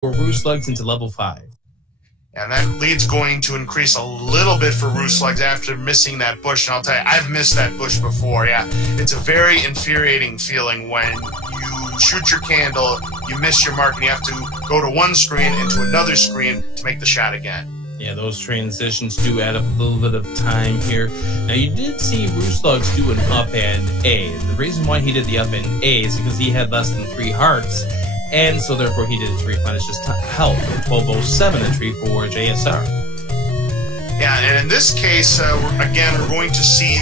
for rooslugs into level 5. And that lead's going to increase a little bit for rooslugs after missing that bush. And I'll tell you, I've missed that bush before. Yeah, it's a very infuriating feeling when you shoot your candle, you miss your mark, and you have to go to one screen into another screen to make the shot again. Yeah, those transitions do add up a little bit of time here. Now, you did see rooslugs do an up and A. The reason why he did the up and A is because he had less than 3 hearts. And so, therefore, he did his replenish his health. 1207 entry for JSR. Yeah, and in this case, we're going to see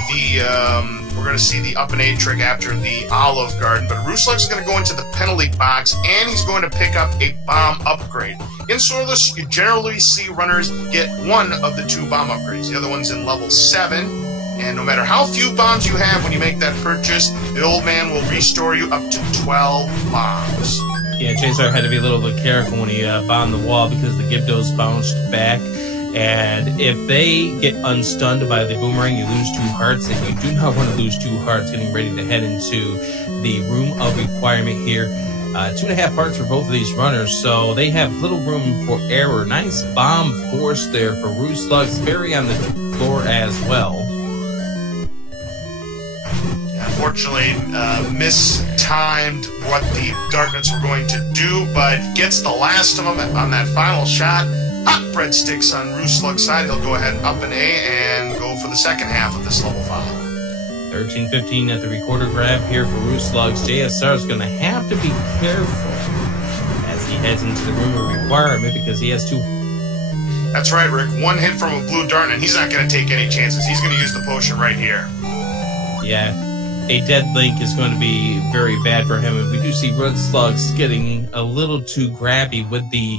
the up and A trick after the Olive Garden. But Rooslugs is going to go into the penalty box, and he's going to pick up a bomb upgrade. In Sorless, you generally see runners get one of the 2 bomb upgrades. The other one's in level 7. And no matter how few bombs you have when you make that purchase, the old man will restore you up to 12 bombs. Yeah, JSR had to be a little bit careful when he bombed the wall because the Gibdos bounced back. And if they get unstunned by the boomerang, you lose 2 hearts. And you do not want to lose 2 hearts getting ready to head into the Room of Requirement here. 2.5 hearts for both of these runners, so they have little room for error. Nice bomb force there for rooslugs. Very on the floor as well. Unfortunately, mistimed what the Darknuts were going to do, but gets the last of them on that final shot. Hot breadsticks on Rooslug's side. He'll go ahead and up an A and go for the second half of this level 5. 13-15 at the recorder grab here for rooslugs. JSR is going to have to be careful as he heads into the Room of Requirement because he has 2. That's right, Rick. 1 hit from a blue dart, and he's not going to take any chances. He's going to use the potion right here. Yeah. A dead link is going to be very bad for him. And we do see rooslugs getting a little too grabby with the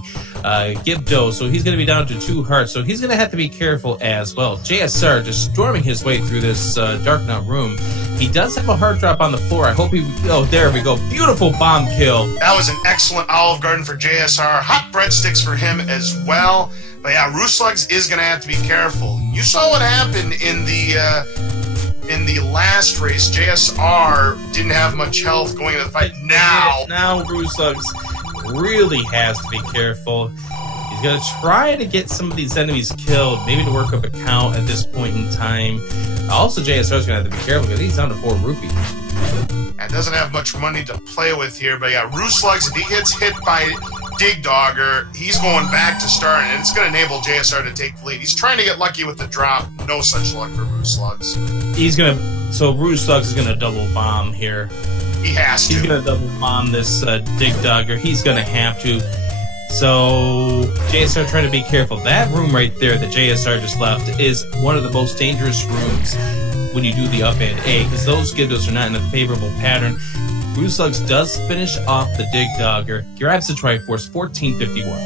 Gibdo, so he's going to be down to 2 hearts. So he's going to have to be careful as well. JSR just storming his way through this Darknut room. He does have a heart drop on the floor. I hope he... Oh, there we go. Beautiful bomb kill. That was an excellent Olive Garden for JSR. Hot breadsticks for him as well. But yeah, Rooslugs is going to have to be careful. You saw what happened in the last race. JSR didn't have much health going into the fight. Now Rooslugs really has to be careful. He's going to try to get some of these enemies killed, maybe to work up a count at this point in time. Also, JSR is going to have to be careful because he's down to 4 rupees. And doesn't have much money to play with here. But yeah, Rooslugs, if he gets hit by Dig Dogger, he's going back to start, and it's going to enable JSR to take the lead. He's trying to get lucky with the drop. No such luck for Rooslugs. So Rooslugs is going to double bomb here. He has to. He's going to double bomb this Dig Dogger. He's going to have to. So JSR trying to be careful. That room right there that JSR just left is one of the most dangerous rooms when you do the up and A, because those Gibdos are not in a favorable pattern. Rooslugs does finish off the Dig Dogger, grabs the Triforce, 1451.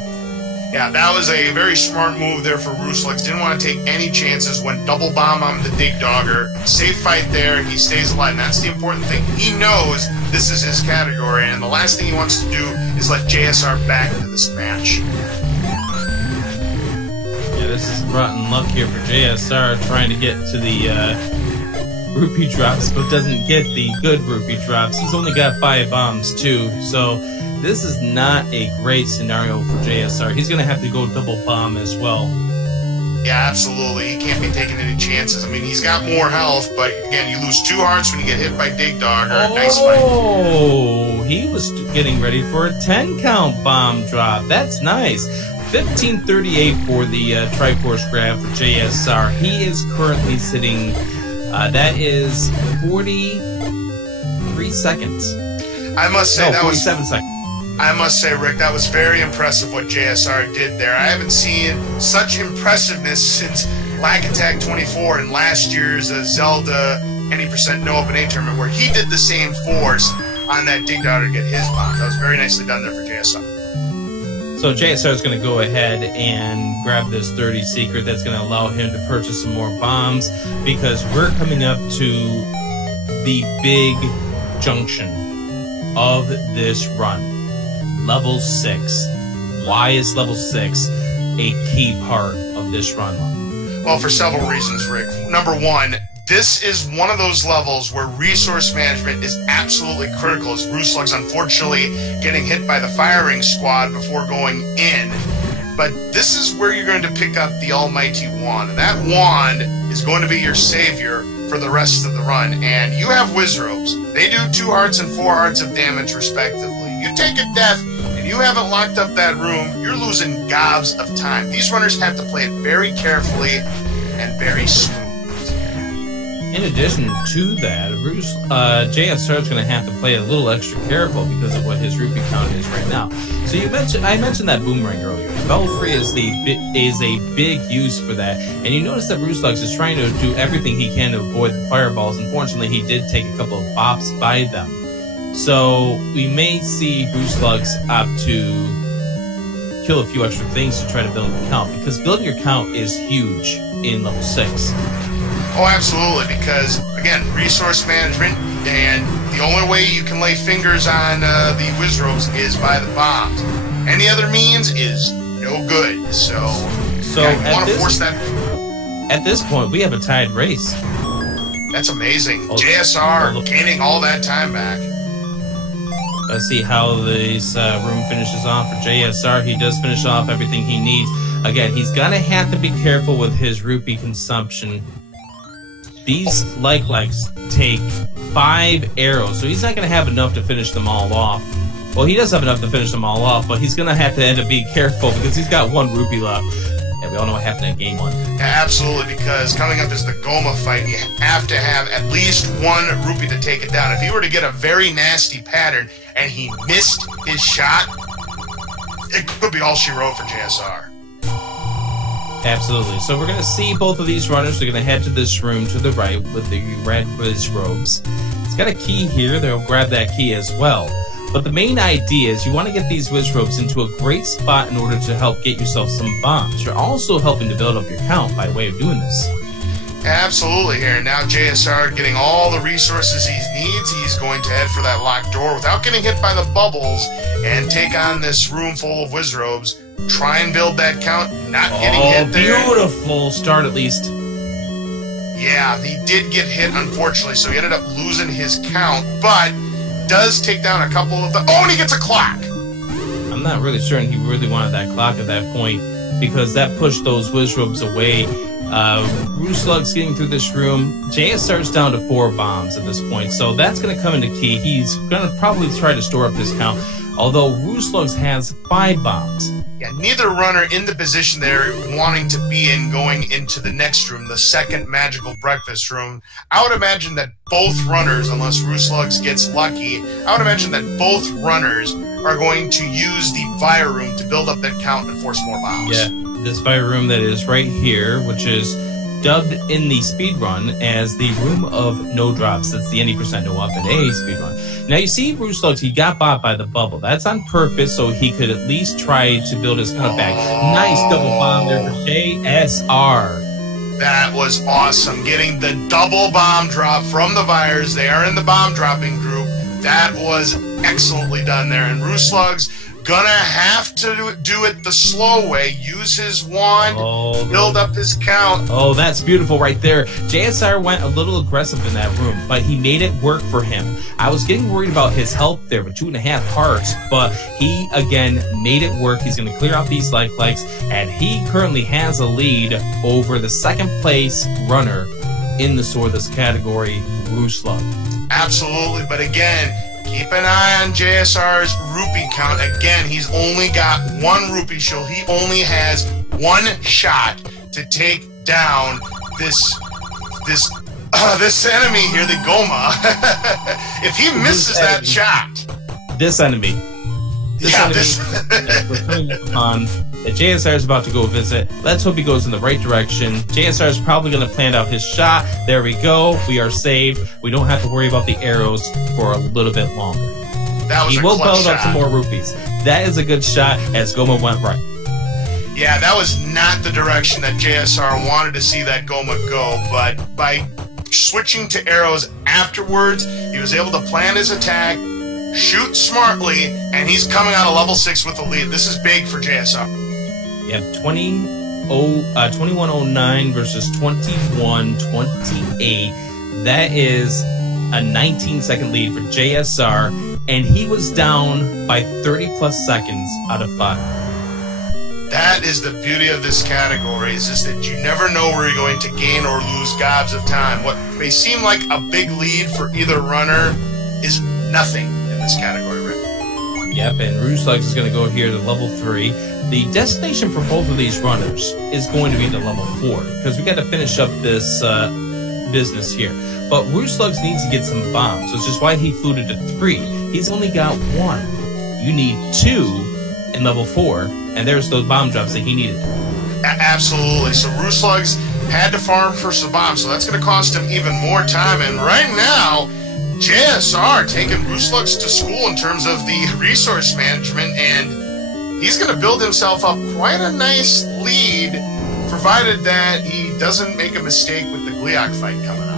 Yeah, that was a very smart move there for Rooslugs. Didn't want to take any chances, went double bomb on the Dig Dogger. Safe fight there, he stays alive, and that's the important thing. He knows this is his category, and the last thing he wants to do is let JSR back into this match. Yeah, this is rotten luck here for JSR, trying to get to the rupee drops, but doesn't get the good rupee drops. He's only got 5 bombs too, so this is not a great scenario for JSR. He's going to have to go double bomb as well. Yeah, absolutely. He can't be taking any chances. I mean, he's got more health, but again, you lose 2 hearts when you get hit by Dig Dogger. Nice fight. Oh, he was getting ready for a 10 count bomb drop. That's nice. 1538 for the Triforce grab for JSR. He is currently sitting... that is 43 seconds. I must say, that was 47 seconds. I must say, Rick, that was very impressive what JSR did there. I haven't seen such impressiveness since Lag Attack 24 and last year's Zelda any % no open A tournament, where he did the same force on that Dig Dogger to get his bomb. That was very nicely done there for JSR. So JSR is going to go ahead and grab this 30 secret. That's going to allow him to purchase some more bombs, because we're coming up to the big junction of this run. Level 6. Why is level 6 a key part of this run? Well, for several reasons, Rick. Number one, this is one of those levels where resource management is absolutely critical, as rooslugs unfortunately getting hit by the firing squad before going in. But this is where you're going to pick up the almighty wand, and that wand is going to be your savior for the rest of the run. And you have Wizrobes. They do 2 hearts and 4 hearts of damage respectively. You take a death and you haven't locked up that room, you're losing gobs of time. These runners have to play it very carefully and very smooth. In addition to that, JSR is going to have to play a little extra careful because of what his rupee count is right now. So I mentioned that boomerang earlier. Belfry is a big use for that, and you notice that rooslugs is trying to do everything he can to avoid the fireballs. Unfortunately, he did take a couple of bops by them, so we may see rooslugs opt to kill a few extra things to try to build your count, because building your count is huge in level 6. Oh, absolutely, because, again, resource management, and the only way you can lay fingers on the Wizrobes is by the bombs. Any other means is no good, so yeah, you want to force that. At this point, we have a tied race. That's amazing. JSR gaining all that time back. Let's see how this room finishes off for JSR. He does finish off everything he needs. Again, he's going to have to be careful with his rupee consumption. These legs take 5 arrows, so he's not going to have enough to finish them all off. Well, he does have enough to finish them all off, but he's going to have to end up being careful because he's got 1 rupee left. And we all know what happened in game 1. Yeah, absolutely, because coming up is the Goma fight. You have to have at least 1 rupee to take it down. If he were to get a very nasty pattern and he missed his shot, it could be all she wrote for JSR. Absolutely. So we're going to see both of these runners. They're going to head to this room to the right with the red Wizrobes. It's got a key here. They'll grab that key as well. But the main idea is you want to get these Wizrobes into a great spot in order to help get yourself some bombs. You're also helping to build up your count by way of doing this. Absolutely here. Now JSR getting all the resources he needs. He's going to head for that locked door without getting hit by the bubbles and take on this room full of Wizrobes. Try and build that count, not getting hit there. Beautiful start, at least. Yeah, he did get hit, unfortunately, so he ended up losing his count, but does take down a couple of the... Oh, and he gets a clock! I'm not really sure he really wanted that clock at that point, because that pushed those Wizrobes away. Rooslugs getting through this room. JSR's down to 4 bombs at this point, so that's going to come into key. He's going to probably try to store up his count, although Rooslugs has 5 bombs. Yeah, neither runner in the position they're wanting to be in going into the next room, the second magical breakfast room. I would imagine that both runners, unless Rooslugs gets lucky, I would imagine that both runners are going to use the fire room to build up that count and force more bombs. Yeah, this fire room that is right here, which is dubbed in the speedrun as the room of no drops. That's the 90% no up in a speedrun. Now you see Rooslugs, he got bought by the bubble. That's on purpose so he could at least try to build his count back. Nice double bomb there for JSR. That was awesome. Getting the double bomb drop from the Vires. They are in the bomb dropping group. That was excellently done there. And Rooslugs gonna have to do it the slow way. Use his wand, build up his count. Oh, that's beautiful right there. JSR went a little aggressive in that room, but he made it work for him. I was getting worried about his health there with 2.5 hearts, but he, again, made it work. He's going to clear out these legs, and he currently has a lead over the second place runner in the Swordless category, Rooslug. Absolutely, but again, keep an eye on JSR's rupee count. Again, he's only got 1 rupee, so he only has 1 shot to take down this enemy here, the Goma. If he misses that shot, this enemy. We're coming upon that JSR is about to go visit. Let's hope he goes in the right direction. JSR is probably going to plan out his shot. There we go. We are saved. We don't have to worry about the arrows for a little bit longer. That was he will build up some more rupees. That is a good shot as Goma went right. Yeah, that was not the direction that JSR wanted to see that Goma go, but by switching to arrows afterwards, he was able to plan his attack, shoot smartly, and he's coming out of level 6 with the lead. This is big for JSR. You have 20 2109 versus 2128. That is a 19-second lead for JSR, and he was down by 30-plus seconds out of 5. That is the beauty of this category, is just that you never know where you're going to gain or lose gobs of time. What may seem like a big lead for either runner is nothing in this category, Rick. Yep, and rooslugs is going to go here to level 3. The destination for both of these runners is going to be to level 4, because we got to finish up this business here. But rooslugs needs to get some bombs, which is why he flew to 3. He's only got 1. You need 2 in level 4, and there's those bomb drops that he needed. Absolutely. So rooslugs had to farm for some bombs, so that's going to cost him even more time. And right now, JSR taking rooslugs to school in terms of the resource management, and he's going to build himself up quite a nice lead, provided that he doesn't make a mistake with the Gliok fight coming up.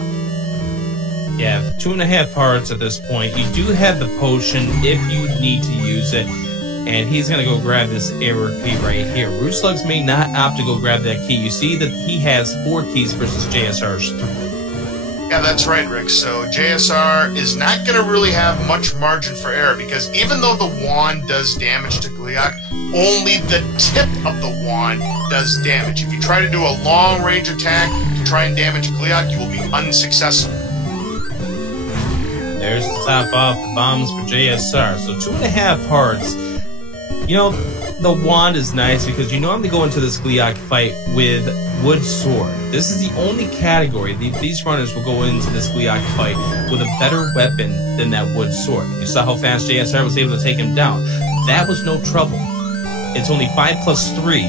Yeah, 2.5 hearts at this point. You do have the potion if you need to use it, and he's going to go grab this error key right here. rooslugs may not opt to go grab that key. You see that he has 4 keys versus JSR's 3. Yeah, that's right, Rick. So JSR is not going to really have much margin for error, because even though the wand does damage to Gliok, only the tip of the wand does damage. If you try to do a long-range attack to try and damage Gliok, you will be unsuccessful. There's the top off the bombs for JSR. So 2.5 hearts. You know, the wand is nice because you normally go into this Gliok fight with wood sword. This is the only category these runners will go into this Gliok fight with a better weapon than that wood sword. You saw how fast JSR was able to take him down. That was no trouble. It's only 5 plus 3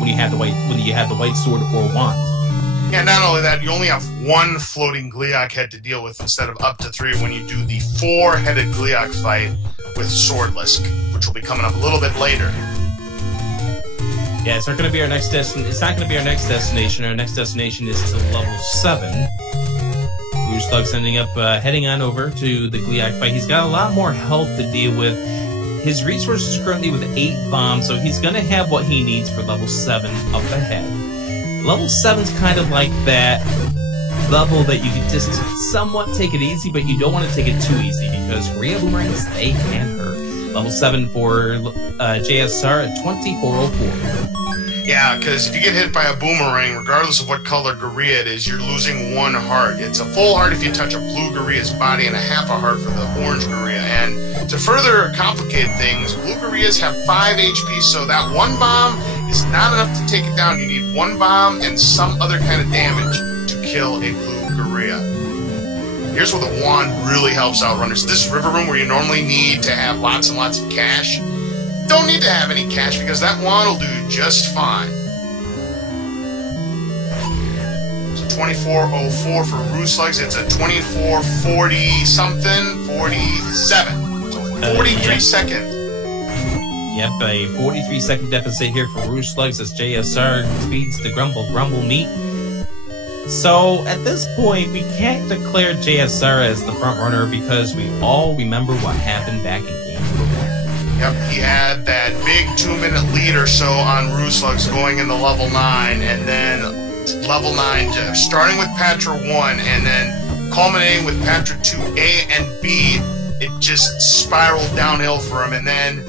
when you have the white sword or wand. Yeah, not only that, you only have 1 floating Gliok head to deal with instead of up to 3 when you do the 4-headed Gliok fight with Swordless, which will be coming up a little bit later. Yeah, it's not going to be our next destination. Our next destination is to level 7. rooslugs ending up heading on over to the Gliok fight. He's got a lot more health to deal with. His resources are currently with 8 bombs, so he's going to have what he needs for level 7 up ahead. Level 7's kind of like that level that you can just somewhat take it easy, but you don't want to take it too easy because Korea boomerangs, they can hurt. Level 7 for JSR at 2404. Yeah, because if you get hit by a boomerang, regardless of what color Gorilla it is, you're losing 1 heart. It's a full heart if you touch a blue Gorilla's body and a half a heart for the orange Gorilla. And to further complicate things, blue Gorillas have 5 HP, so that 1 bomb is not enough to take it down. You need 1 bomb and some other kind of damage to kill a blue Gorilla. Here's where the wand really helps out runners. This river room where you normally need to have lots and lots of cash, don't need to have any cash because that wand will do just fine. It's a 2404 for rooslugs. It's a 2440 something, 47. So 43 second. Yep, a 43-second deficit here for rooslugs as JSR feeds the grumble meat. So at this point, we can't declare JSR as the front runner because we all remember what happened back in game number 1. Yep, he had that big 2-minute lead or so on rooslugs going into level 9, and then level 9 starting with Patra 1 and then culminating with Patra 2A and B. It just spiraled downhill for him, and then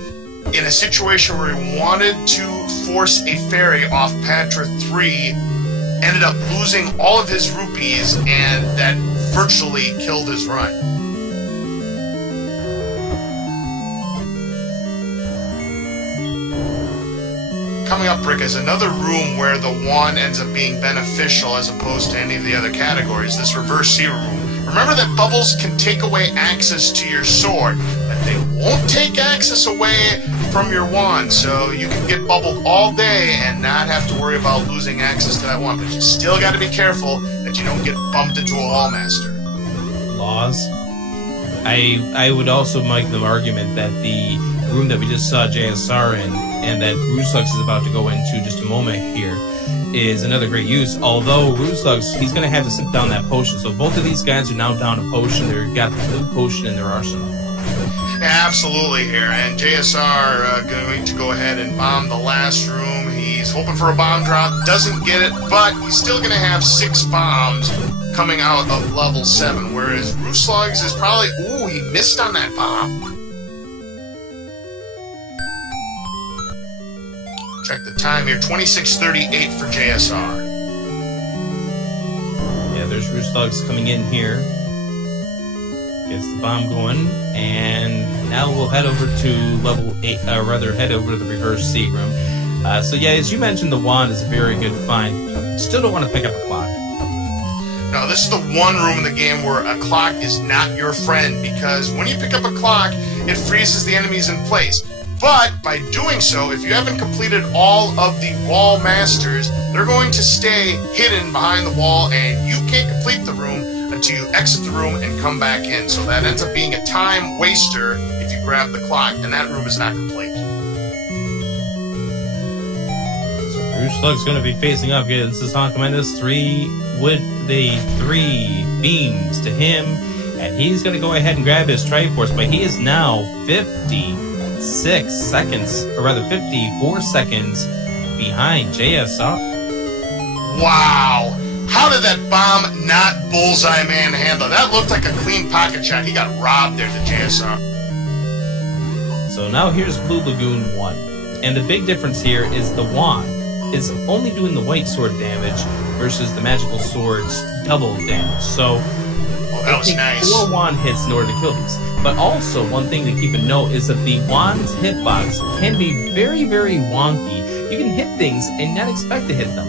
in a situation where he wanted to force a ferry off Patra 3, ended up losing all of his rupees, and that virtually killed his run. Coming up, Rick, is another room where the wand ends up being beneficial as opposed to any of the other categories, this reverse zero room. Remember that bubbles can take away access to your sword, but they won't take access away from your wand, so you can get bubbled all day and not have to worry about losing access to that wand, but you still got to be careful that you don't get bumped into a Hallmaster. Laws. I would also make the argument that the room that we just saw JSR in and that rooslugs is about to go into just a moment here is another great use, although rooslugs, he's going to have to sit down that potion, so both of these guys are now down a potion. They've got the blue potion in their arsenal. Absolutely here, and JSR going to go ahead and bomb the last room. He's hoping for a bomb drop, doesn't get it, but he's still going to have 6 bombs coming out of level 7, whereas rooslugs is probably... Ooh, he missed on that bomb. Check the time here, 26:38 for JSR. Yeah, there's rooslugs coming in here. Gets the bomb going, and now we'll head over to level 8, head over to the reverse C room. So yeah, as you mentioned, the wand is a very good find. Still don't want to pick up a clock. No, this is the one room in the game where a clock is not your friend, because when you pick up a clock, it freezes the enemies in place. But by doing so, if you haven't completed all of the wall masters, they're going to stay hidden behind the wall, and you can't complete the room until you exit the room and come back in. So that ends up being a time waster if you grab the clock, and that room is not complete. So rooslugs going to be facing up against this Tremendous 3 with the 3 beams to him, and he's going to go ahead and grab his Triforce, but he is now 56 seconds, or rather 54 seconds behind JSR. Wow! How did that bomb not bullseye manhandle? That looked like a clean pocket shot. He got robbed there to JSR. So now here's Blue Lagoon 1. And the big difference here is the wand is only doing the white sword damage versus the magical sword's double damage. So that was nice. 4 wand hits in order to kill these. But also, one thing to keep in note is that the wand's hitbox can be very, very wonky. You can hit things and not expect to hit them.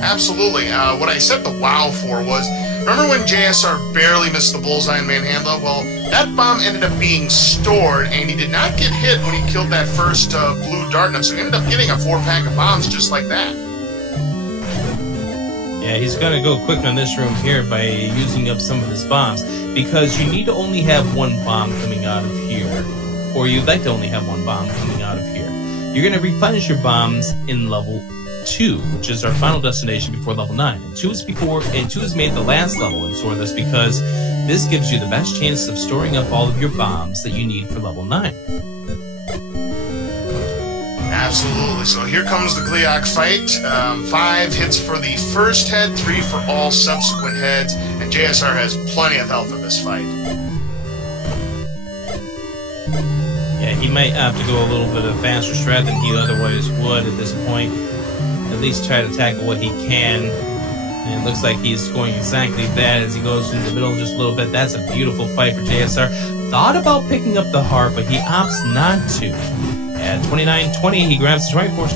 Absolutely. What I set the WoW for was, remember when JSR barely missed the bullseye and manhandle? Well, that bomb ended up being stored, and he did not get hit when he killed that first blue dart, so he ended up getting a 4-pack of bombs just like that. Yeah, he's going to go quick on this room here by using up some of his bombs, because you need to only have 1 bomb coming out of here, or you'd like to only have 1 bomb coming out of here. You're going to replenish your bombs in level 2, which is our final destination before level 9. And 2 is made the last level in Store This, because this gives you the best chance of storing up all of your bombs that you need for level 9. Absolutely. So here comes the Gliok fight. 5 hits for the first head, 3 for all subsequent heads, and JSR has plenty of health in this fight. Yeah, he might have to go a little bit of a faster strat than he otherwise would at this point. At least try to tackle what he can. And it looks like he's going exactly that as he goes in the middle just a little bit. That's a beautiful fight for JSR. Thought about picking up the heart, but he opts not to. At 29-20, he grabs the Triforce.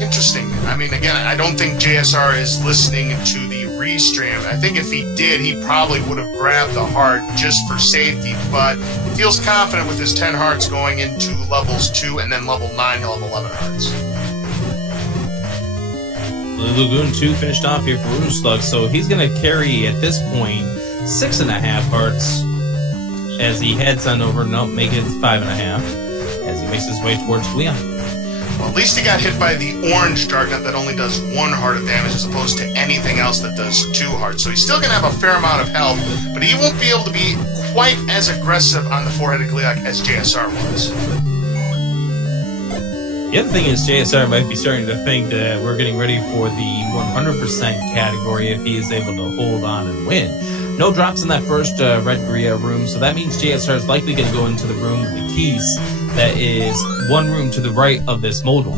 Interesting. I mean, again, I don't think JSR is listening to the restream. I think if he did, he probably would have grabbed the heart just for safety, but he feels confident with his 10 hearts going into levels 2, and then level 9, he'll have 11 hearts. Blue Lagoon 2 finished off here for rooslugs, so he's going to carry, at this point, 6.5 hearts as he heads on over. No, make it 5.5 as he makes his way towards Gliok. Well, at least he got hit by the orange dart that only does 1 heart of damage as opposed to anything else that does 2 hearts. So he's still going to have a fair amount of health, but he won't be able to be quite as aggressive on the 4-headed Gliok as JSR was. The other thing is JSR might be starting to think that we're getting ready for the 100% category if he is able to hold on and win. No drops in that first Red Guerrilla room, so that means JSR is likely going to go into the room with the keys that is 1 room to the right of this Moldor.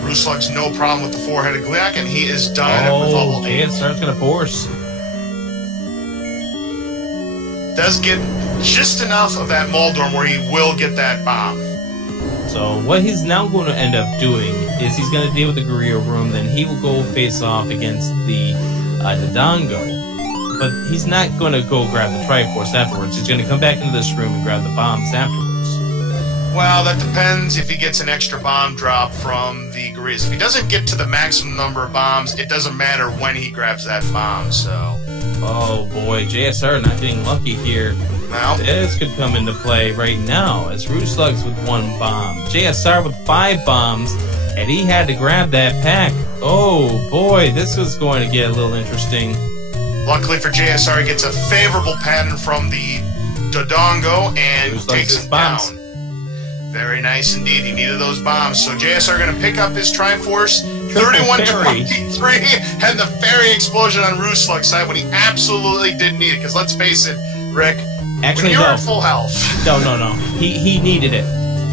Rooslugs no problem with the 4-headed Gliok, and he is done with level 8. JSR's going to force. Does get just enough of that Moldor where he will get that bomb. So what he's now going to end up doing is he's going to deal with the Guerrilla room, then he will go face off against the Dodongo. But he's not going to go grab the Triforce afterwards. He's going to come back into this room and grab the bombs afterwards. Well, that depends if he gets an extra bomb drop from the Guerrillas. If he doesn't get to the maximum number of bombs, it doesn't matter when he grabs that bomb, so... Oh boy, JSR not getting lucky here. Well, this could come into play right now as rooslugs with 1 bomb. JSR with 5 bombs, and he had to grab that pack. Oh boy, this was going to get a little interesting. Luckily for JSR, he gets a favorable pattern from the Dodongo and Rooslugs takes his him bombs. down. Very nice indeed. He needed those bombs. So JSR going to pick up his Triforce. 31-23, and the fairy explosion on Rooslug's side when he absolutely didn't need it. Because let's face it, Rick, Actually, when you're no. at full health. No. He needed it.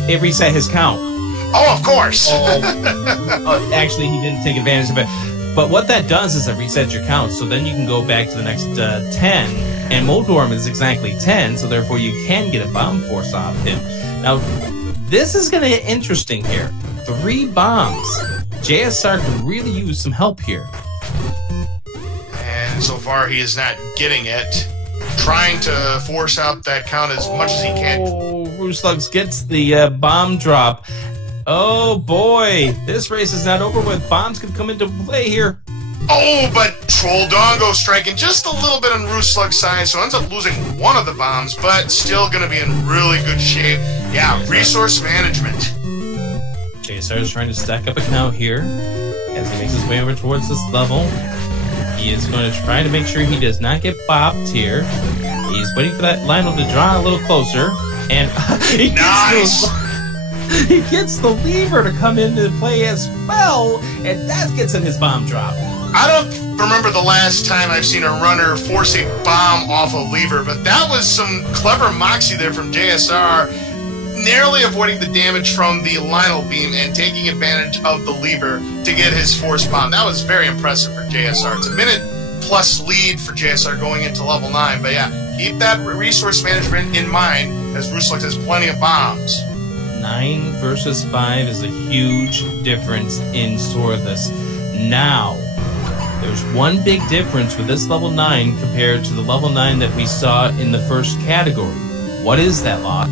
It reset his count. Oh, of course. Actually, he didn't take advantage of it. But what that does is it resets your count. So then you can go back to the next 10. And Moldorm is exactly 10. So therefore, you can get a bomb force off him. Now, this is going to get interesting here. 3 bombs. JSR could really use some help here. And so far, he is not getting it. Trying to force out that count as much as he can. Oh, Rooslugs gets the bomb drop. Oh boy, this race is not over with. Bombs could come into play here. Oh, but Trolldongo striking just a little bit on Rooslug's side, so ends up losing one of the bombs, but still going to be in really good shape. Yeah, resource management. JSR is trying to stack up a count here as he makes his way over towards this level. He is going to try to make sure he does not get bopped here. He's waiting for that Lionel to draw a little closer, and he gets the lever to come into play as well, and that gets him his bomb drop. I don't remember the last time I've seen a runner force a bomb off a lever, but that was some clever moxie there from JSR, narrowly avoiding the damage from the Lionel beam and taking advantage of the lever to get his force bomb. That was very impressive for JSR. It's a minute-plus lead for JSR going into level 9, but yeah, keep that resource management in mind as Rooslugs has plenty of bombs. 9 versus 5 is a huge difference in Soreless. Now, there's one big difference with this level 9 compared to the level 9 that we saw in the first category. What is that, Locke?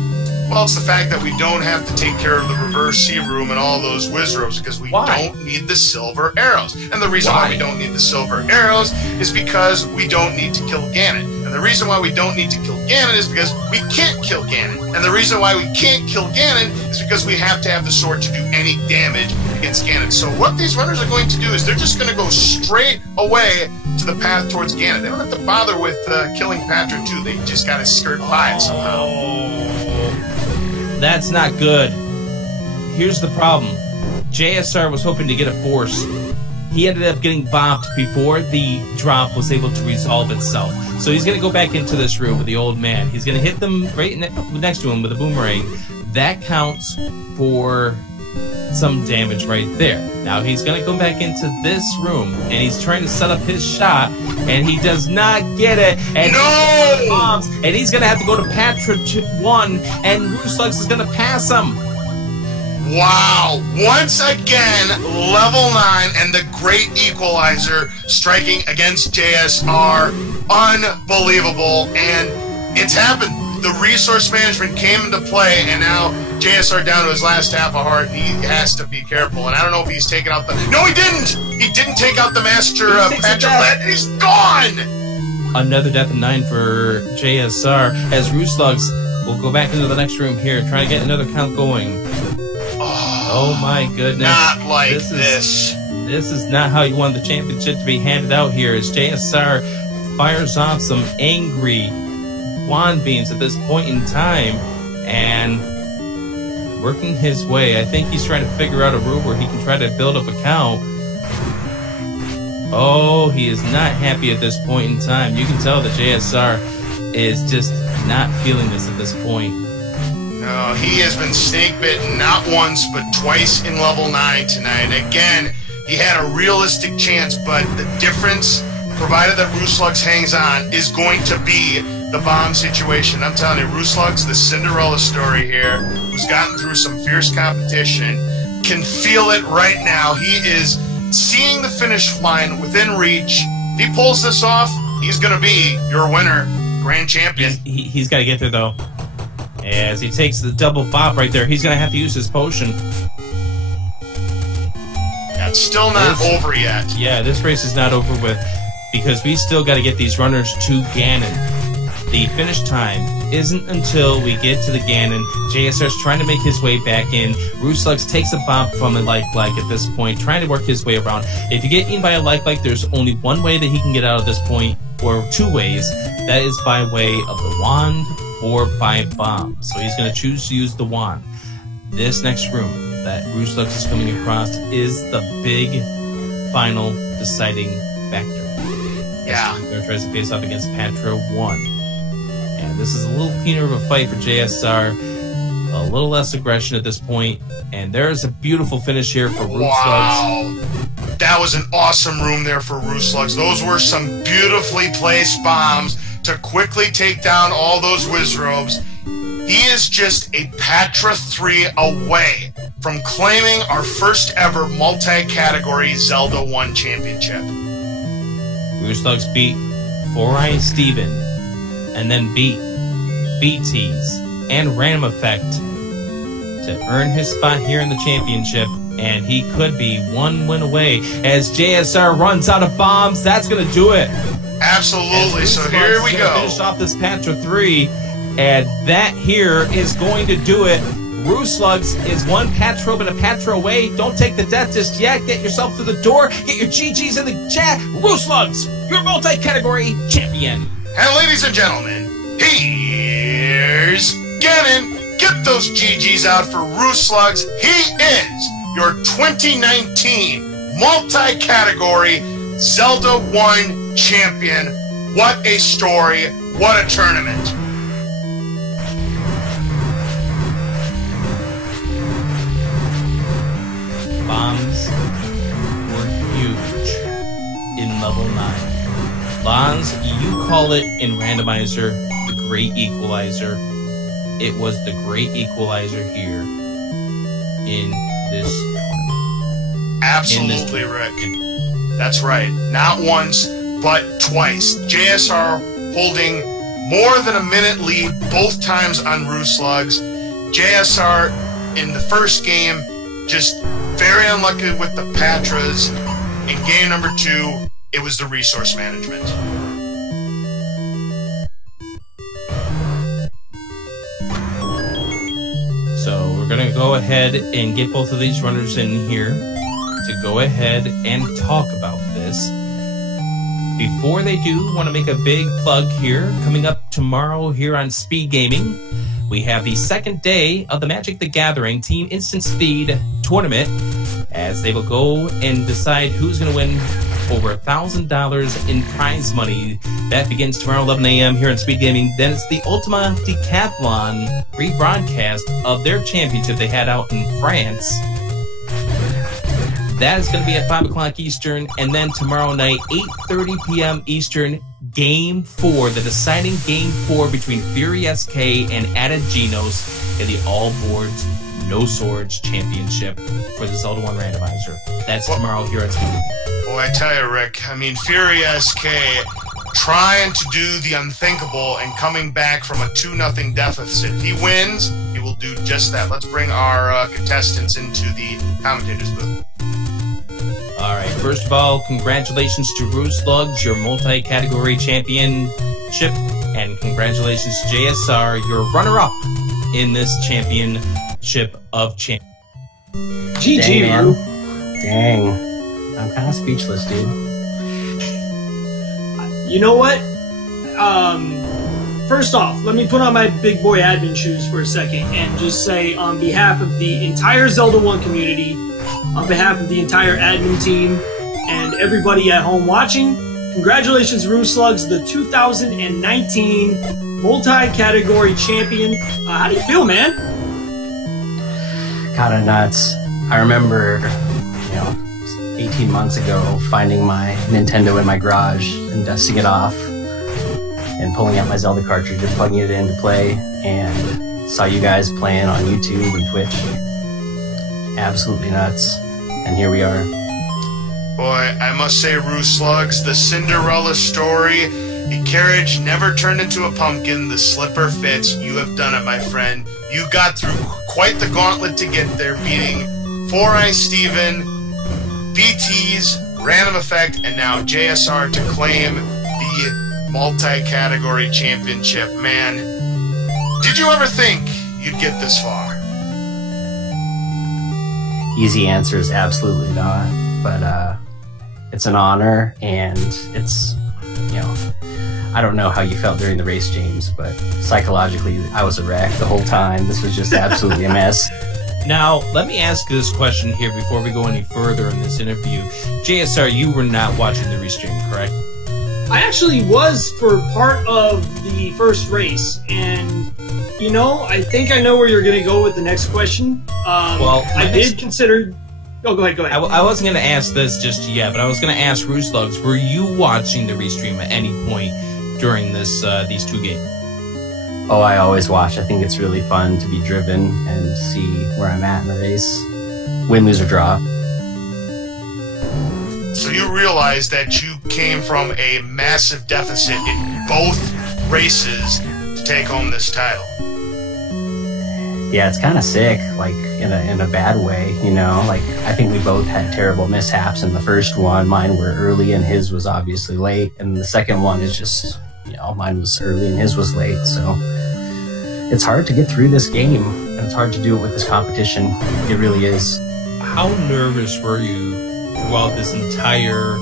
Well, it's the fact that we don't have to take care of the reverse sea room and all those Wizrobes because we don't need the silver arrows. And the reason why we don't need the silver arrows is because we don't need to kill Ganon. And the reason why we don't need to kill Ganon is because we can't kill Ganon. And the reason why we can't kill Ganon is because we have to have the sword to do any damage against Ganon. So what these runners are going to do is they're just going to go straight away to the path towards Ganon. They don't have to bother with killing Patra too. They just got to skirt by it somehow. That's not good. Here's the problem. JSR was hoping to get a force. He ended up getting bopped before the drop was able to resolve itself. So he's going to go back into this room with the old man. He's going to hit them right next to him with a boomerang. That counts for some damage right there. Now he's going to go back into this room, and he's trying to set up his shot, and he does not get it. And bombs, and he's going to have to go to Patra 1, and Rooslugs is going to pass him. Wow! Once again, level 9 and the great equalizer striking against JSR. Unbelievable, and it's happened. The resource management came into play, and now JSR down to his last half a heart, and he has to be careful. And I don't know if he's taken out the... No, he didn't! He didn't take out the Master Patra, and he's gone! Another death of 9 for JSR, as Rooslugs will go back into the next room here, trying to get another count going. Oh my goodness. Not like this. This is not how you want the championship to be handed out here, as JSR fires off some angry wand beams at this point in time, and working his way. I think he's trying to figure out a room where he can try to build up a count. Oh, he is not happy at this point in time. You can tell that JSR is just not feeling this at this point. No, he has been snake bitten not once but twice in level 9 tonight. Again, he had a realistic chance, but the difference, provided that Rooslugs hangs on, is going to be the bomb situation. I'm telling you, Rooslugs, the Cinderella story here, who's gotten through some fierce competition, can feel it right now. He is seeing the finish line within reach. If he pulls this off, he's going to be your winner, grand champion. He's got to get there, though. As he takes the double bop right there, he's going to have to use his potion. That's still not over yet. Yeah, this race is not over with, because we still got to get these runners to Ganon. The finish time isn't until we get to the Ganon. JSR's trying to make his way back in. Rooslugs takes a bop from a like at this point, trying to work his way around. If you get eaten by a like, there's only one way that he can get out of this point, or 2 ways. That is by way of the wand or 5 bombs. So he's going to choose to use the wand. This next room that rooslugs is coming across is the big final deciding factor. Yeah. He tries to face off against Patra 1. And this is a little cleaner of a fight for JSR. A little less aggression at this point. And there's a beautiful finish here for rooslugs. Wow. That was an awesome room there for rooslugs. Those were some beautifully placed bombs to quickly take down all those Wizrobes. He is just a Patra 3 away from claiming our first ever multi-category Zelda 1 championship. rooslugs beat Four-Eye Steven, and then beat BTs and Random Effect to earn his spot here in the championship, and he could be one win away as JSR runs out of bombs. That's going to do it. Absolutely. So here we go. Finish off this Patra 3, and that here is going to do it. rooslugs is one Patrobe and a Patra away. Don't take the death just yet. Get yourself through the door. Get your GGs in the chat. rooslugs, your multi-category champion. And ladies and gentlemen, here's Gannon. Get those GGs out for rooslugs. He is your 2019 multi-category Zelda 1 champion. What a story. What a tournament. Bombs were huge in level 9. Bonds, you call it in randomizer the great equalizer. It was the great equalizer here in this tournament. Absolutely, Rick. That's right. Not once, but twice. JSR holding more than a minute lead both times on rooslugs. JSR in the first game just very unlucky with the Patras. In game number 2, it was the resource management. So we're going to go ahead and get both of these runners in here to go ahead and talk about this. Before they do, want to make a big plug here. Coming up tomorrow here on Speed Gaming, we have the second day of the Magic the Gathering Team Instant Speed Tournament, as they will go and decide who's going to win over $1,000 in prize money. That begins tomorrow 11 a.m. here on Speed Gaming. Then it's the Ultima Decathlon rebroadcast of their championship they had out in France. That is going to be at 5 o'clock Eastern. And then tomorrow night, 8:30 p.m. Eastern, Game 4, the deciding Game 4 between Fury SK and Adaginos in the All Boards No Swords Championship for the Zelda 1 randomizer. That's tomorrow here at Speed. Boy, I tell you, Rick, I mean, Fury SK trying to do the unthinkable and coming back from a 2-0 deficit. If he wins, he will do just that. Let's bring our contestants into the commentators booth. All right, first of all, congratulations to rooslugs, your multi-category championship, and congratulations to JSR, your runner-up in this championship of champions. GG, man. Dang. I'm kind of speechless, dude. You know what? First off, let me put on my big boy admin shoes for a second and just say, on behalf of the entire Zelda 1 community, on behalf of the entire admin team, and everybody at home watching, congratulations, rooslugs, the 2019 multi-category champion. How do you feel, man? Kind of nuts. I remember, 18 months ago, finding my Nintendo in my garage and dusting it off and pulling out my Zelda cartridge and plugging it in to play, and saw you guys playing on YouTube and Twitch. Absolutely nuts. And here we are. Boy, I must say, rooslugs, the Cinderella story. The carriage never turned into a pumpkin. The slipper fits. You have done it, my friend. You got through quite the gauntlet to get there, beating Four-Eye Steven, BT's, Random Effect, and now JSR to claim the multi-category championship. Man, did you ever think you'd get this far? Easy answer is absolutely not, but it's an honor, and it's, I don't know how you felt during the race, James, but psychologically, I was a wreck the whole time. This was just absolutely a mess. Now, let me ask this question here before we go any further in this interview. JSR, you were not watching the restream, correct? I actually was for part of the first race, and you know, I think I know where you're going to go with the next question. I did consider. Oh, go ahead. I wasn't going to ask this just yet, but I was going to ask rooslugs, were you watching the restream at any point during this these two games? Oh, I always watch. I think it's really fun to be driven and see where I'm at in the race. Win, lose, or draw. So you realize that you came from a massive deficit in both races to take home this title. Yeah, it's kind of sick, like in a bad way, you know. Like I think we both had terrible mishaps in the first one. Mine were early, and his was obviously late. And the second one is just, you know, mine was early and his was late. So it's hard to get through this game, and it's hard to do it with this competition. It really is. How nervous were you throughout this entire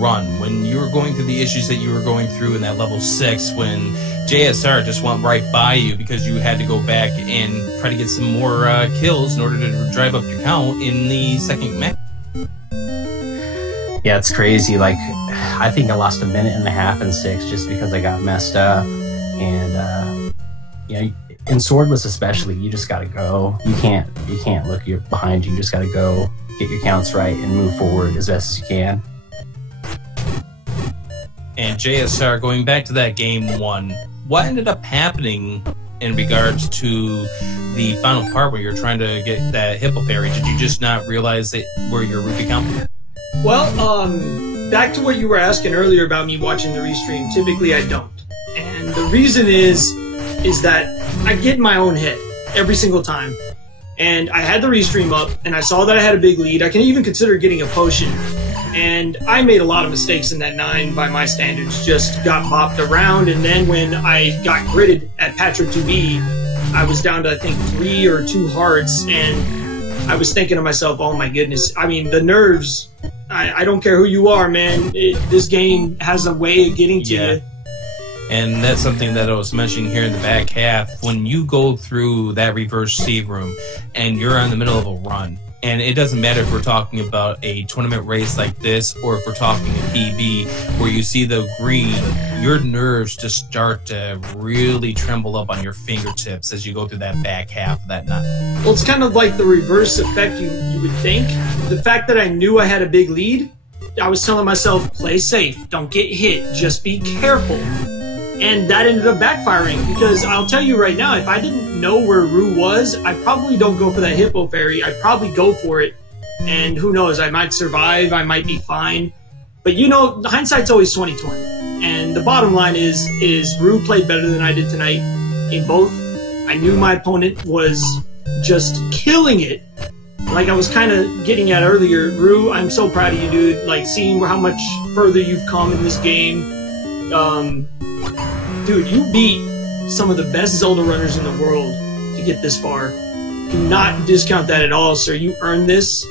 run when you were going through the issues that you were going through in that level 6 when JSR just went right by you because you had to go back and try to get some more kills in order to drive up your count in the second match? Yeah, it's crazy. Like, I think I lost 1.5 minutes in 6 just because I got messed up. And, you know, in swordless especially, you just gotta go. You can't look behind you. You just gotta go, get your counts right, and move forward as best as you can. And JSR, going back to that game 1, what ended up happening in regards to the final part where you're trying to get that hippo fairy? Did you just not realize that where your rupee count? Well, back to what you were asking earlier about me watching the restream. Typically, I don't, and the reason is that I get in my own head every single time. And I had the restream up, and I saw that I had a big lead. I can even consider getting a potion. And I made a lot of mistakes in that 9 by my standards. Just got bopped around, and then when I got gridded at Patra 2B, I was down to, I think, 3 or 2 hearts, and I was thinking to myself, oh my goodness. I mean, the nerves, I don't care who you are, man. This game has a way of getting to you. And that's something that I was mentioning here in the back half. When you go through that reverse save room and you're in the middle of a run, and it doesn't matter if we're talking about a tournament race like this or if we're talking a PB where you see the green, your nerves just start to really tremble up on your fingertips as you go through that back half of that night. Well, it's kind of like the reverse effect you would think. The fact that I knew I had a big lead, I was telling myself, play safe, don't get hit, just be careful. And that ended up backfiring, because I'll tell you right now, if I didn't know where Rue was, I probably don't go for that hippo fairy. I'd probably go for it, and who knows, I might survive, I might be fine. But you know, hindsight's always 20/20. And the bottom line is Rue played better than I did tonight in both. I knew my opponent was just killing it. Like I was kind of getting at earlier, Rue, I'm so proud of you, dude. Like, seeing how much further you've come in this game. Dude, you beat some of the best Zelda runners in the world to get this far. Do not discount that at all, sir. You earned this,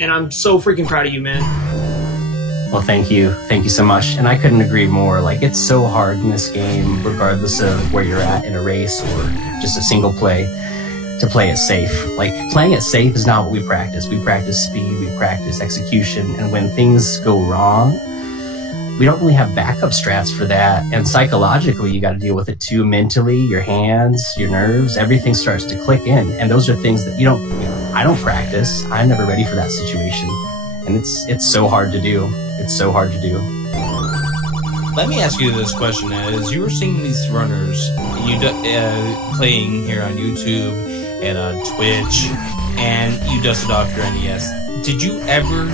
and I'm so freaking proud of you, man. Well, thank you. Thank you so much. And I couldn't agree more. Like, it's so hard in this game, regardless of where you're at in a race or just a single play, to play it safe. Like, playing it safe is not what we practice. We practice speed, we practice execution, and when things go wrong, we don't really have backup strats for that. And psychologically, you got to deal with it too. Mentally, your hands, your nerves, everything starts to click in. And those are things that I don't practice. I'm never ready for that situation. And it's so hard to do. It's so hard to do. Let me ask you this question. As you were seeing these runners, you playing here on YouTube and on Twitch, and you dusted off your NES, did you ever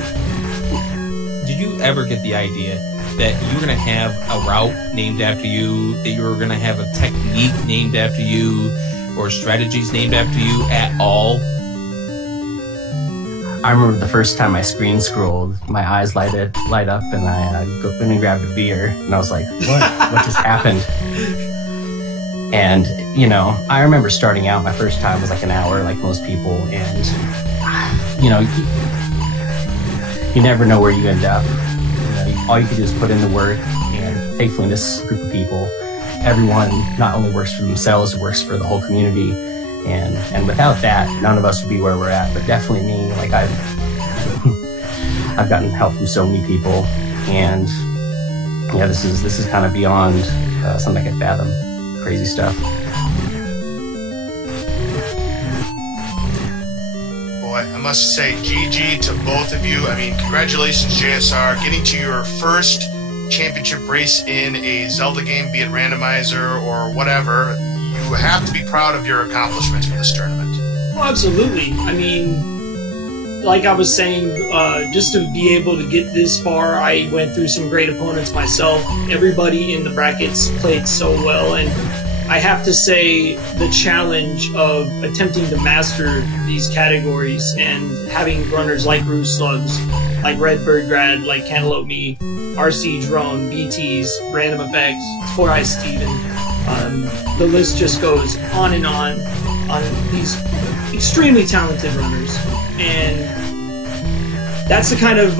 get the idea that you were going to have a route named after you, that you were going to have a technique named after you, or strategies named after you at all? I remember the first time I screen scrolled, my eyes light up, and I go in and grabbed a beer, and I was like, what just happened? And, you know, I remember starting out, my first time was like an hour, like most people, and, you know, you never know where you end up. All you can do is put in the work and thankfully in this group of people, everyone not only works for themselves, it works for the whole community. And without that, none of us would be where we're at. But definitely me, like I've gotten help from so many people, and yeah, this is kind of beyond something I could fathom. Crazy stuff. Boy, I must say GG to both of you. I mean, congratulations, JSR, getting to your first championship race in a Zelda game, be it randomizer or whatever. You have to be proud of your accomplishments for this tournament. Oh, absolutely. I mean, like I was saying, just to be able to get this far, I went through some great opponents myself. Everybody in the brackets played so well, and I have to say the challenge of attempting to master these categories and having runners like rooslugs, like Redbird Grad, like Cantaloupe Me, RC Drone, BTs, Random Effects, Four Eyes Steven. The list just goes on these extremely talented runners, and that's the kind of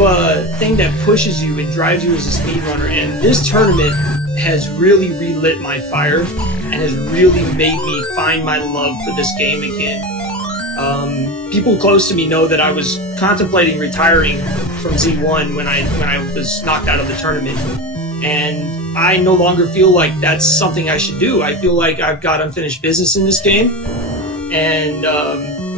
thing that pushes you and drives you as a speedrunner. And this tournament has really relit my fire and has really made me find my love for this game again. People close to me know that I was contemplating retiring from Z1 when I was knocked out of the tournament, and I no longer feel like that's something I should do. I feel like I've got unfinished business in this game, and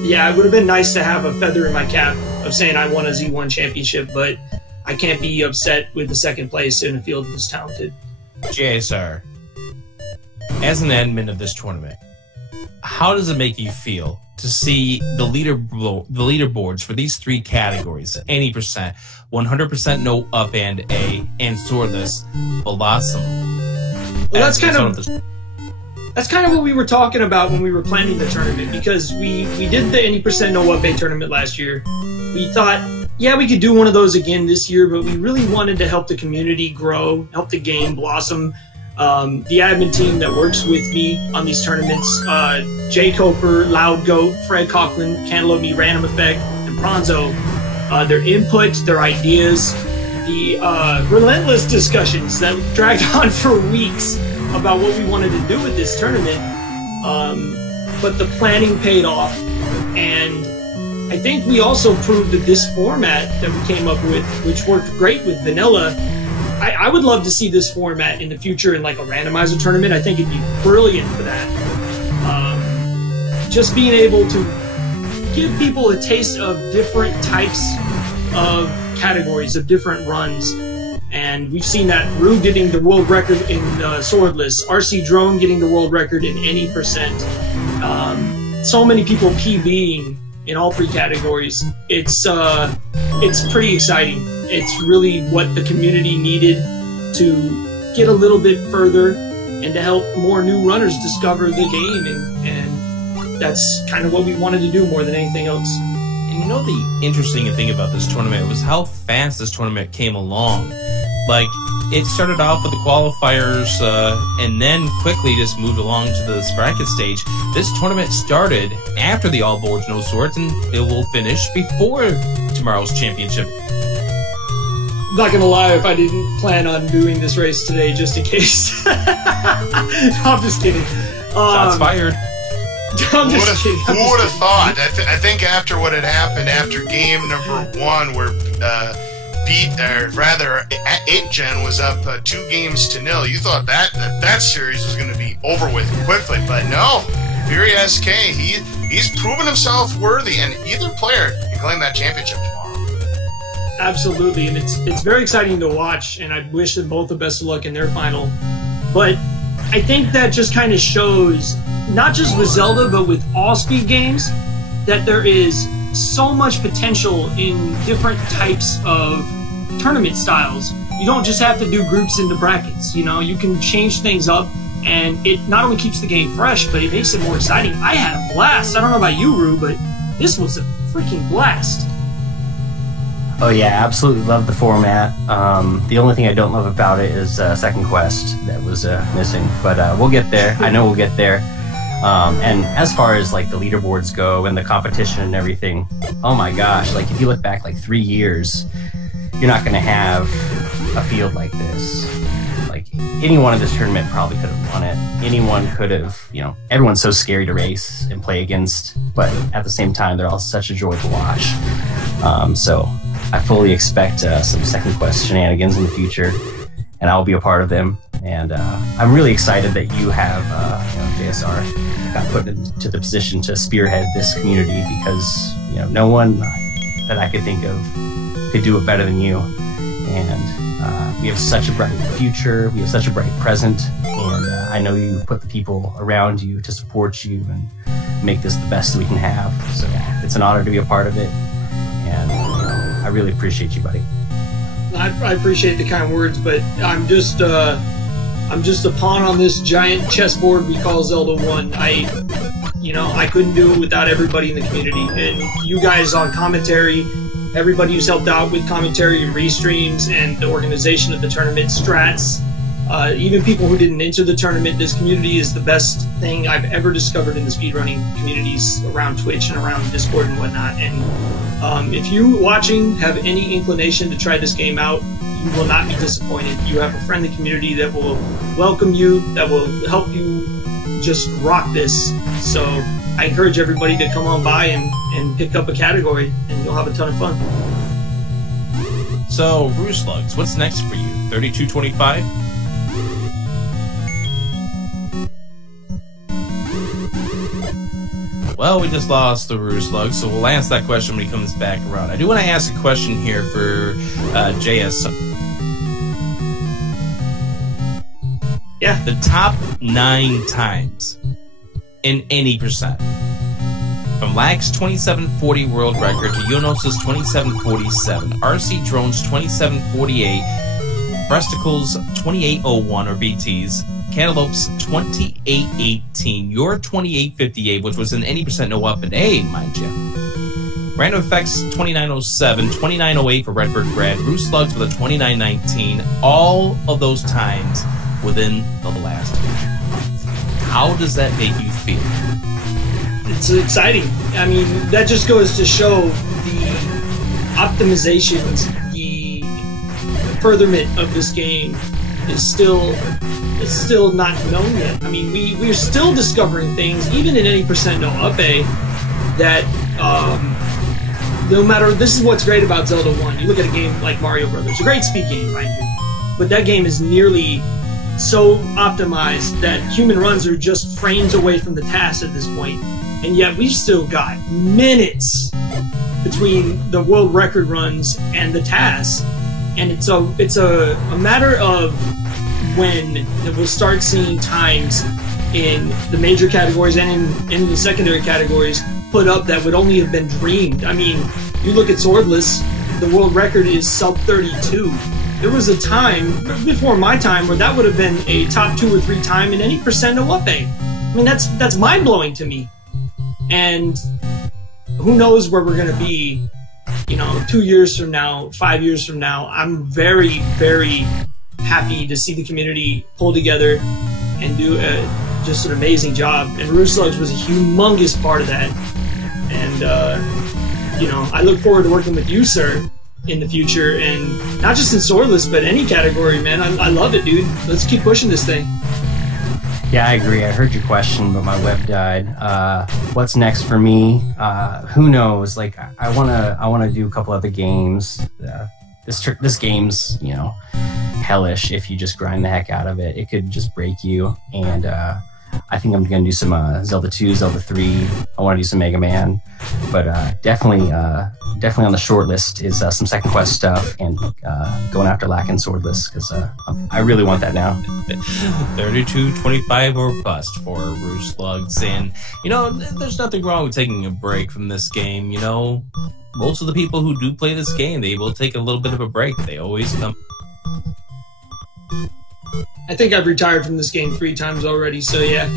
yeah, it would have been nice to have a feather in my cap of saying I won a Z1 championship, but I can't be upset with the second place in a field this talented. JSR, as an admin of this tournament, how does it make you feel to see the leaderboards for these three categories, 80%, 100% no up and A, and swordless, blossom? Well, that's kind of what we were talking about when we were planning the tournament, because we did the 80% no up A tournament last year. We thought, yeah, we could do one of those again this year, but we really wanted to help the community grow, help the game blossom. The admin team that works with me on these tournaments, Jay Coper, Loud Goat, Fred Coughlin, Cantaloupe Me, Random Effect, and Pronzo, their input, their ideas, the relentless discussions that dragged on for weeks about what we wanted to do with this tournament, but the planning paid off, and I think we also proved that this format that we came up with, which worked great with Vanilla, I would love to see this format in the future in like a randomizer tournament. I think it'd be brilliant for that. Just being able to give people a taste of different types of categories, of different runs. And we've seen that Rue getting the world record in swordless, RC Drone getting the world record in any percent. So many people PBing in all three categories. It's pretty exciting. It's really what the community needed to get a little bit further and to help more new runners discover the game, and that's kind of what we wanted to do more than anything else. And you know, the interesting thing about this tournament was how fast this tournament came along. Like, it started off with the qualifiers and then quickly just moved along to this bracket stage. This tournament started after the All Boards No Swords, and it will finish before tomorrow's championship. I'm not gonna lie, if I didn't plan on doing this race today just in case. No, I'm just kidding. Shots fired. I'm just kidding. Who would have thought? I think after what had happened after game number 1, where 8gen was up 2-0, you thought that series was going to be over with quickly, but no. Fury SK, he's proven himself worthy, and either player can claim that championship tomorrow. Absolutely, and it's very exciting to watch, and I wish them both the best of luck in their final. But I think that just kind of shows, not just with Zelda, but with all speed games, that there is so much potential in different types of tournament styles. You don't just have to do groups into brackets, you know, you can change things up, and it not only keeps the game fresh, but it makes it more exciting. I had a blast. I don't know about you, Rue, but this was a freaking blast. Oh yeah, absolutely love the format. The only thing I don't love about it is second quest that was missing, but we'll get there. I know we'll get there. And as far as like the leaderboards go and the competition and everything, oh my gosh, like if you look back like 3 years, you're not going to have a field like this. Like anyone in this tournament probably could have won it. Anyone could have, everyone's so scary to race and play against, but at the same time, they're all such a joy to watch. So I fully expect some second quest shenanigans in the future, and I'll be a part of them. And I'm really excited that you have, JSR got put into the position to spearhead this community, because no one that I could think of could do it better than you. And we have such a bright future, we have such a bright present, and I know you put the people around you to support you and make this the best we can have. So it's an honor to be a part of it, and I really appreciate you, buddy. I appreciate the kind words, but I'm just a pawn on this giant chessboard we call Zelda 1. I couldn't do it without everybody in the community, and you guys on commentary, everybody who's helped out with commentary and restreams and the organization of the tournament, strats, even people who didn't enter the tournament. This community is the best thing I've ever discovered in the speedrunning communities around Twitch and around Discord and whatnot. And if you watching have any inclination to try this game out, you will not be disappointed. You have a friendly community that will welcome you, that will help you just rock this. So I encourage everybody to come on by and pick up a category, and you'll have a ton of fun. So, rooslugs, what's next for you? 3225? Well, we just lost the rooslugs, so we'll answer that question when he comes back around. I do want to ask a question here for JS. Yeah. The top 9 times in any percent. From Lack's 2740 world record to Yonos's 2747, RC Drone's 2748, Breasticle's 2801 or BT's, Cantaloupe's 2818, your 2858, which was in any percent no up and A, mind you. Random Effects 2907, 2908 for Redbird Brad, rooslugs with a 2919, all of those times within the last month. How does that make you feel? It's exciting. I mean, that just goes to show the optimizations, the furtherment of this game is still not known yet. I mean, we're still discovering things, even in any percent no up A, that no matter. This is what's great about Zelda 1. You look at a game like Mario Brothers, a great speed game, mind you, but that game is nearly so optimized that human runs are just frames away from the task at this point, and yet we've still got minutes between the world record runs and the tasks, and it's a matter of when we'll start seeing times in the major categories and in the secondary categories put up that would only have been dreamed. I mean, you look at Swordless, the world record is sub 32. There was a time, before my time, where that would have been a top 2 or 3 time in any percent no up A. I mean, that's mind-blowing to me. And who knows where we're going to be, 2 years from now, 5 years from now. I'm very, very happy to see the community pull together and do just an amazing job. And rooslugs was a humongous part of that. And, I look forward to working with you, sir, in the future, and not just in Swordless, but any category, man. I love it, dude. Let's keep pushing this thing. Yeah, I agree. I heard your question, but my web died. What's next for me? Who knows? Like, I wanna do a couple other games. This game's, hellish if you just grind the heck out of it. It could just break you. And I think I'm gonna do some Zelda 2, Zelda 3. I want to do some Mega Man, but definitely on the short list is some second quest stuff and going after Lack and Swordless, because I really want that now. 32-25 or bust for rooslugs, and there's nothing wrong with taking a break from this game. Most of the people who do play this game, they will take a little bit of a break. They always come. I think I've retired from this game 3 times already, so yeah.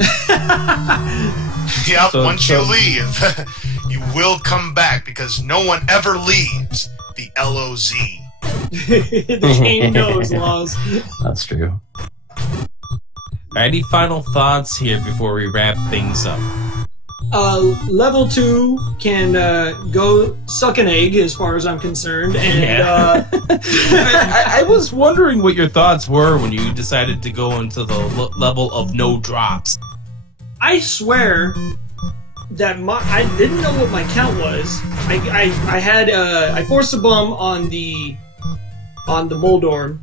Yep, once you leave, you will come back, because no one ever leaves the LOZ. The game knows, Laws. That's true. Any final thoughts here before we wrap things up? Level 2 can go suck an egg, as far as I'm concerned. And I was wondering what your thoughts were when you decided to go into the level of no drops. I swear that I didn't know what my count was. I forced a bum on the Moldorm,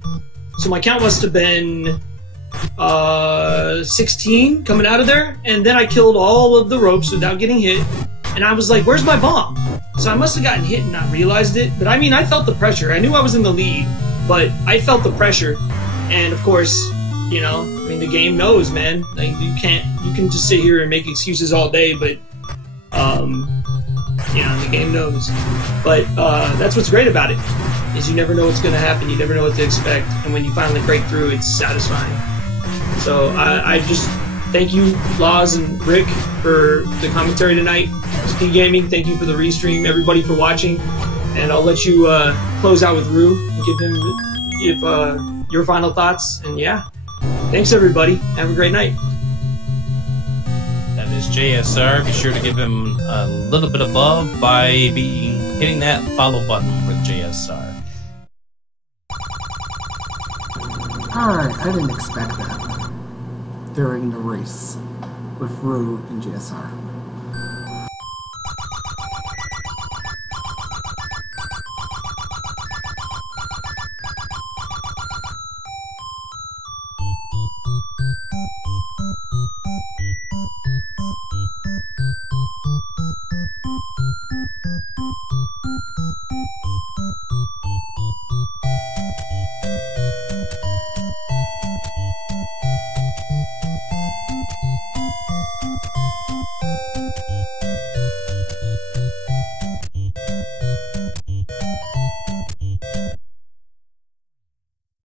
so my count must have been 16 coming out of there, and then I killed all of the ropes without getting hit, and I was like, where's my bomb? So I must have gotten hit and not realized it, but I mean, I felt the pressure. I knew I was in the lead, but I felt the pressure, and of course, you know, I mean, the game knows, man. Like, you can just sit here and make excuses all day, but you know, the game knows. But that's what's great about it, is you never know what's going to happen, you never know what to expect, and when you finally break through, it's satisfying. So I just thank you, Laws and Rick, for the commentary tonight. Speed Gaming, thank you for the restream, everybody for watching, and I'll let you close out with Rue and give him your final thoughts. And yeah, thanks everybody. Have a great night. That is JSR. Be sure to give him a little bit of love by hitting that follow button with JSR. Alright, I didn't expect that during the race with Rue and JSR.